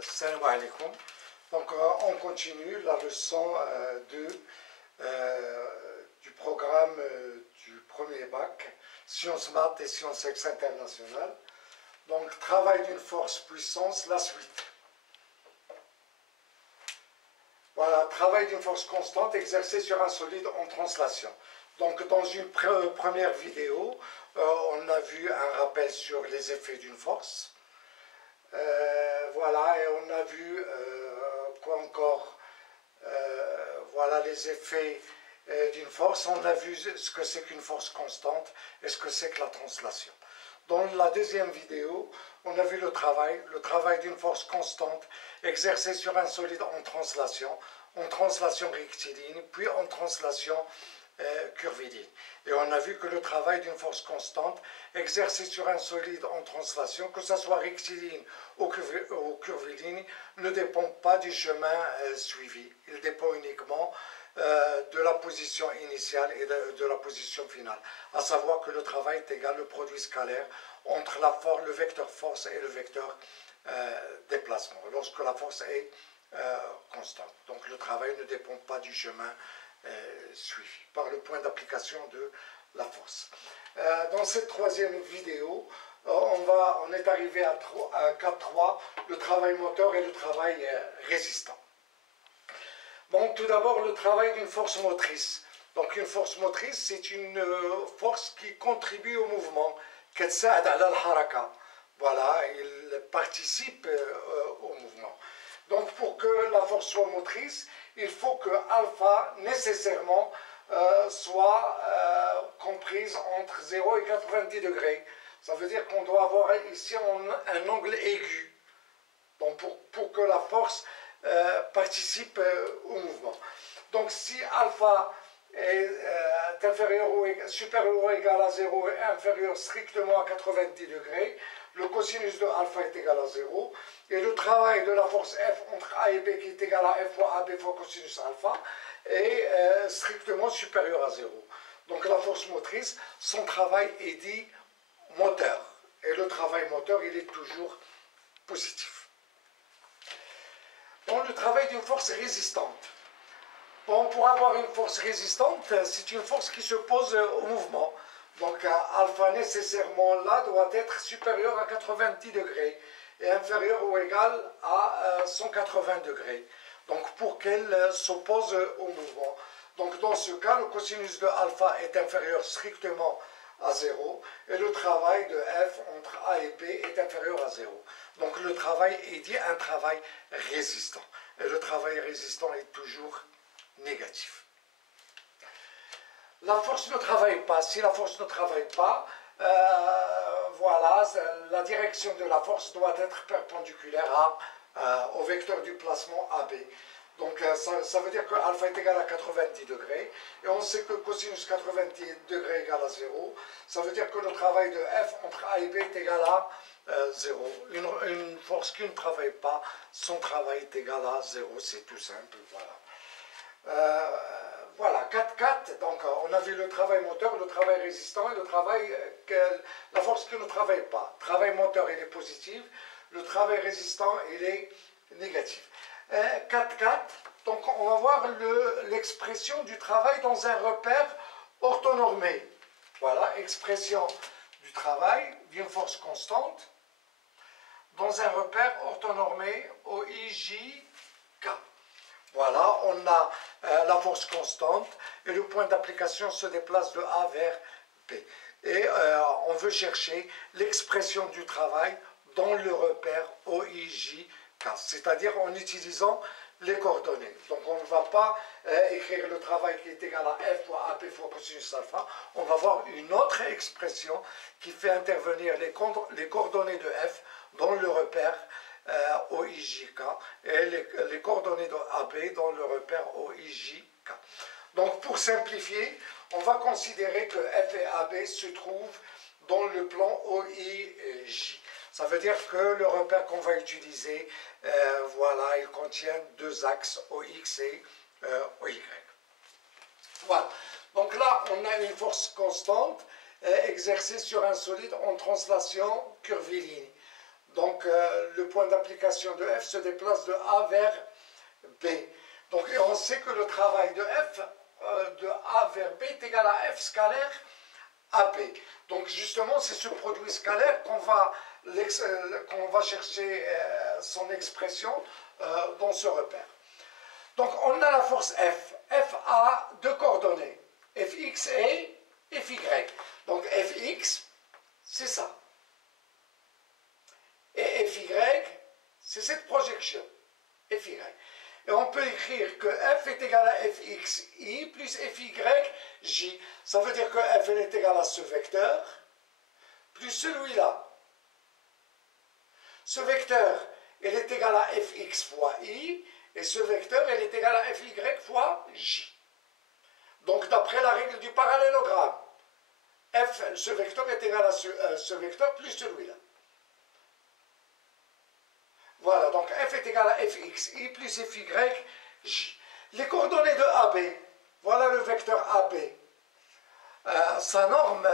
Salam alaikum. Donc on continue la leçon 2 du programme du premier bac, Sciences Maths et Sciences Ex internationales. Donc travail d'une force puissance, la suite. Voilà, travail d'une force constante exercée sur un solide en translation. Donc dans une première vidéo, on a vu un rappel sur les effets d'une force. Voilà, et on a vu quoi encore, voilà les effets d'une force. On a vu ce que c'est qu'une force constante et ce que c'est que la translation. Dans la deuxième vidéo, on a vu le travail d'une force constante exercée sur un solide en translation rectiligne, puis en translation curviligne. Et on a vu que le travail d'une force constante exercée sur un solide en translation, que ce soit rectiligne ou curviligne, ne dépend pas du chemin suivi. Il dépend uniquement de la position initiale et de la position finale. À savoir que le travail est égal au produit scalaire entre le vecteur force et le vecteur déplacement, lorsque la force est constante. Donc le travail ne dépend pas du chemin suivi par le point d'application de la force. Dans cette troisième vidéo, on est arrivé à 4.3, le travail moteur et le travail résistant. Bon, tout d'abord, le travail d'une force motrice. Donc une force motrice, c'est une force qui contribue au mouvement. Voilà, il participe au mouvement. Donc pour que la force soit motrice, il faut que alpha nécessairement soit comprise entre 0 et 90 degrés. Ça veut dire qu'on doit avoir ici un angle aigu. Donc pour que la force participe au mouvement. Donc si alpha est supérieur ou égal à 0 et inférieur strictement à 90 degrés, le cosinus de alpha est égal à 0, et le travail de la force F entre A et B qui est égal à F fois AB fois cosinus alpha est strictement supérieur à 0. Donc la force motrice, son travail est dit moteur, et le travail moteur, il est toujours positif. Bon, le travail d'une force résistante. Bon, pour avoir une force résistante, c'est une force qui se pose au mouvement. Donc alpha nécessairement là doit être supérieur à 90 degrés et inférieur ou égal à 180 degrés. Donc pour qu'elle s'oppose au mouvement. Donc dans ce cas, le cosinus de alpha est inférieur strictement à 0 et le travail de F entre A et B est inférieur à 0. Donc le travail est dit un travail résistant. Et le travail résistant est toujours négatif. La force ne travaille pas. Si la force ne travaille pas, voilà, la direction de la force doit être perpendiculaire au vecteur du placement AB. Donc ça veut dire que alpha est égal à 90 degrés. Et on sait que cosinus 90 degrés égale à 0. Ça veut dire que le travail de F entre A et B est égal à 0. Une force qui ne travaille pas, son travail est égal à 0. C'est tout simple. Voilà. Voilà, 4-4, donc on a vu le travail moteur, le travail résistant et le travail, la force qui ne travaille pas. Travail moteur, il est positif, le travail résistant, il est négatif. 4-4, donc on va voir l'expression du travail dans un repère orthonormé. Voilà, expression du travail d'une force constante dans un repère orthonormé OIJK. Voilà, on a la force constante et le point d'application se déplace de A vers B. Et on veut chercher l'expression du travail dans le repère OIJK, c'est-à-dire en utilisant les coordonnées. Donc on ne va pas écrire le travail qui est égal à F fois AB fois cosinus alpha, on va voir une autre expression qui fait intervenir les coordonnées de F dans le repère OIJK et les coordonnées de AB dans le repère OIJK. Donc pour simplifier, on va considérer que F et AB se trouvent dans le plan OIJ. Ça veut dire que le repère qu'on va utiliser, voilà, il contient deux axes OX et OY. Voilà. Donc là, on a une force constante exercée sur un solide en translation curviligne. Donc le point d'application de F se déplace de A vers B. Donc et on sait que le travail de F de A vers B est égal à F scalaire AB. Donc justement, c'est ce produit scalaire qu'on va chercher son expression dans ce repère. Donc on a la force F. F a deux coordonnées, Fx et Fy. Donc Fx, c'est ça. Et Fy, c'est cette projection, Fy. Et on peut écrire que F est égal à Fxi plus Fyj. Ça veut dire que F est égal à ce vecteur plus celui-là. Ce vecteur, il est égal à Fx fois I, et ce vecteur, il est égal à Fy fois J. Donc d'après la règle du parallélogramme, ce vecteur est égal à ce vecteur plus celui-là. Voilà, donc F est égal à Fxi plus Fyj. Les coordonnées de AB, voilà le vecteur AB. Sa norme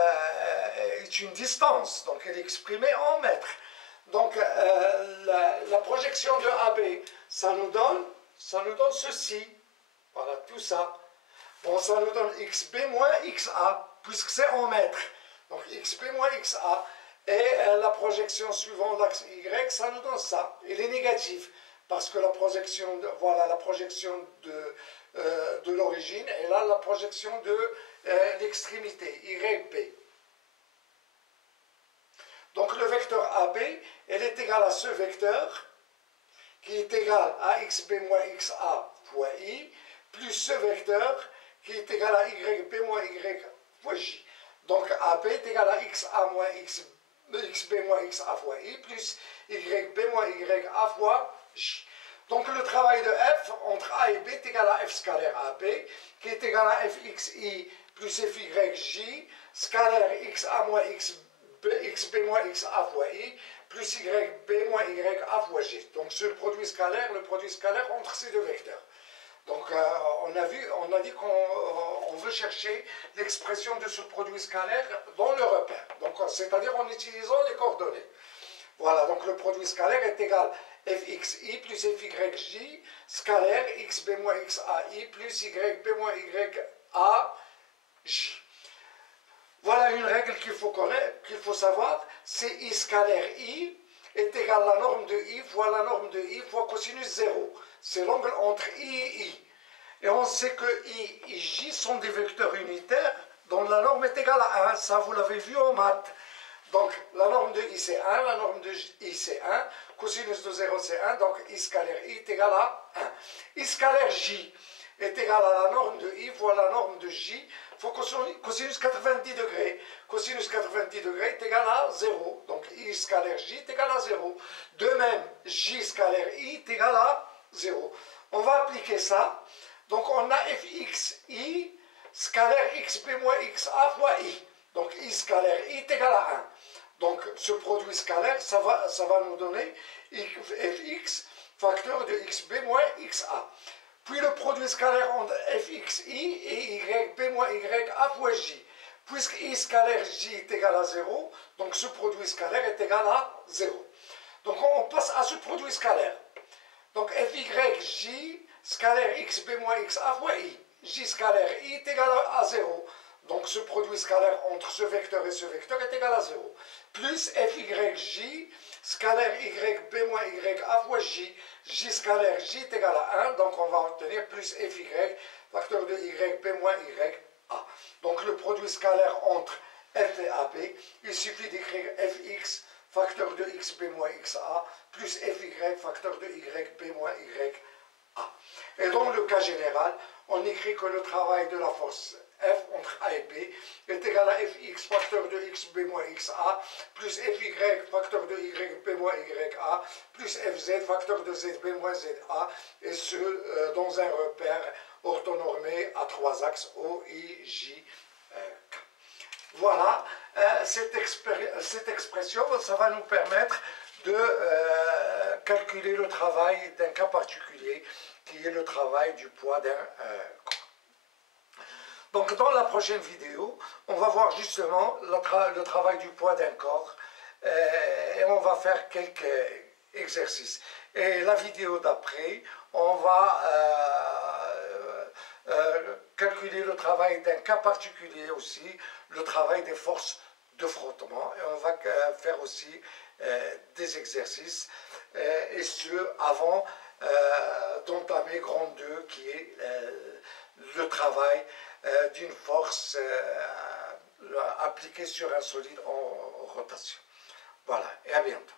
est une distance, donc elle est exprimée en mètres. Donc la projection de AB, ça nous donne ceci. Voilà, tout ça. Bon, ça nous donne xb moins xa, puisque c'est en mètres. Donc xb moins xa. Et la projection suivant l'axe y, ça nous donne ça. Il est négatif, parce que la projection, voilà la projection de l'origine, et là la projection de l'extrémité, yb. Donc le vecteur AB, elle est égal à ce vecteur, qui est égal à xb moins xa fois i, plus ce vecteur, qui est égal à yb moins y fois j. Donc AB est égal à xa moins xb moins xa fois i, plus yb moins ya fois j. Donc le travail de F entre A et B est égal à F scalaire AB, qui est égal à Fxi plus Fyj, scalaire xa moins xb moins xa fois i, plus yb moins ya fois j. Donc ce produit scalaire, le produit scalaire entre ces deux vecteurs. Donc on a dit qu'on veut chercher l'expression de ce produit scalaire dans le repère, c'est-à-dire en utilisant les coordonnées. Voilà, donc le produit scalaire est égal à Fxi plus Fyj, scalaire xb moins xai plus yb moins yaj. Voilà une règle qu'il faut savoir, c'est I scalaire I est égal à la norme de I fois la norme de I fois cosinus 0. C'est l'angle entre I et I. Et on sait que I et J sont des vecteurs unitaires dont la norme est égale à 1. Ça, vous l'avez vu en maths. Donc, la norme de I, c'est 1, la norme de I, c'est 1. Cosinus de 0, c'est 1. Donc, I scalaire I est égal à 1. I scalaire J est égal à la norme de I fois la norme de J fois cosinus 90 degrés. Cosinus 90 degrés est égal à 0. Donc, I scalaire J est égal à 0. De même, J scalaire I est égal à 0. On va appliquer ça. Donc, on a Fxi scalaire xb moins xa fois I. Donc, I scalaire I est égal à 1. Donc, ce produit scalaire, ça va nous donner Fx facteur de xb moins xa. Puis le produit scalaire entre Fxi et yb moins ya fois j. Puisque I scalaire j est égal à 0, donc ce produit scalaire est égal à 0. Donc on passe à ce produit scalaire. Donc Fyj scalaire xb moins xa fois i. J scalaire i est égal à 0. Donc ce produit scalaire entre ce vecteur et ce vecteur est égal à 0. Plus Fyj scalaire yb moins ya fois j. J scalaire j est égal à 1. Donc on va obtenir plus Fy facteur de yb moins ya. Donc le produit scalaire entre F et AB, il suffit d'écrire Fx facteur de xb moins xa plus Fy facteur de yb moins ya. Et dans le cas général, on écrit que le travail de la force F entre A et B est égal à Fx facteur de xb moins xa plus Fy facteur de yb moins ya plus Fz facteur de zb moins za, et ce dans un repère orthonormé à trois axes O, I, J, K. Voilà, cette expression, ça va nous permettre de calculer le travail d'un cas particulier, qui est le travail du poids d'un corps. Donc dans la prochaine vidéo, on va voir justement le travail du poids d'un corps et on va faire quelques exercices. Et la vidéo d'après, on va calculer le travail d'un cas particulier aussi, le travail des forces de frottement. Et on va faire aussi des exercices, et ce, avant d'entamer grand 2, qui est le travail d'une force appliquée sur un solide en rotation. Voilà, et à bientôt.